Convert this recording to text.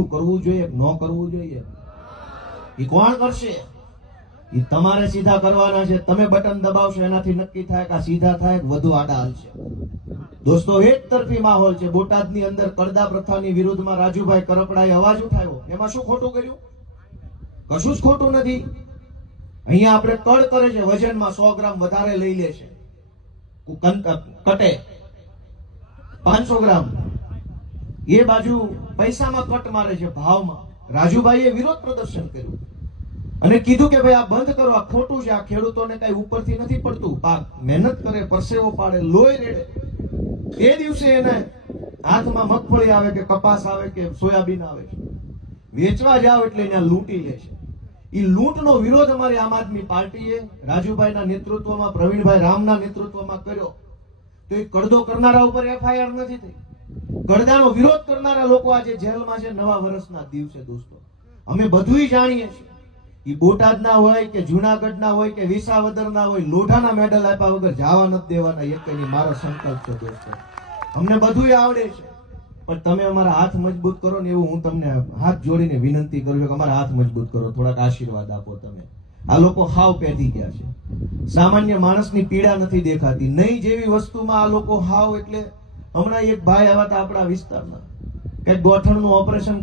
સીધું કરવું જોઈએ ન કરવું જોઈએ? એ કોણ કરશે? એ તમારે સીધા કરવાના છે. તમે બટન દબાવશો એનાથી નક્કી થાય કે આ સીધા થાય કે વધુ આડા હાલશે. દોસ્તો, એક તરફી માહોલ છે. બોટાદની અંદર કડદા પ્રથાની વિરુદ્ધમાં રાજુભાઈ કરપડાએ અવાજ ઉઠાવ્યો. એમાં શું ખોટું કર્યું? કશું જ ખોટું નથી. અહીંયા આપણે કડ કરે છે, વજનમાં 100 ગ્રામ વધારે લઈ લે છે, કટે 500 ગ્રામ. એ બાજુ પૈસામાં કટ મારે છે, ભાવમાં. રાજુભાઈએ વિરોધ પ્રદર્શન કર્યું અને કીધું કે ભાઈ આ બંધ કરો, આ ખોટું છે. આ ખેડૂતોને કઈ ઉપરથી નથી પડતું. પાક મહેનત કરે, પરસેવો પાડે, લોહી રેડે. એ દિવસે એને હાથમાં મગફળી આવે કે કપાસ આવે કે સોયાબીન આવે, વેચવા જાવ એટલે એને લૂંટી લે છે. એ લૂંટનો વિરોધ અમારી આમ આદમી પાર્ટીએ રાજુભાઈના નેતૃત્વમાં, પ્રવીણભાઈ રામના નેતૃત્વમાં કર્યો. તો એ કડદો કરનારા ઉપર એફઆઈઆર નથી થઈ. કડદાનો વિરોધ કરનારા લોકો આજે જેલમાં છે નવા વર્ષના દિવસે. દોસ્તો, અમે બધું જાણીએ છીએ. એ બોટાદના હોય કે જુનાગઢના હોય કે વિસાવદરના હોય, લોઢાના મેડલ આપ્યા વગર જવા નથી દેવાના. એકની મારો સંકલ્પ છે દોસ્તો. અમને બધું આવડે છે, પણ તમે અમારા હાથ મજબૂત કરો ને એવું હું તમને હાથ જોડીને વિનંતી કરું છું કે અમારા હાથ મજબૂત કરો, થોડાક આશીર્વાદ આપો તમે. આ લોકો હાવ પેધી ગયા છે. સામાન્ય માણસની પીડા નથી દેખાતી. નહીં જેવી વસ્તુમાં આ લોકો હાવ. એટલે હમણાં એક ભાઈ આવ્યા હતા આપણા વિસ્તારના, કઈક ગોઠણનું ઓપરેશન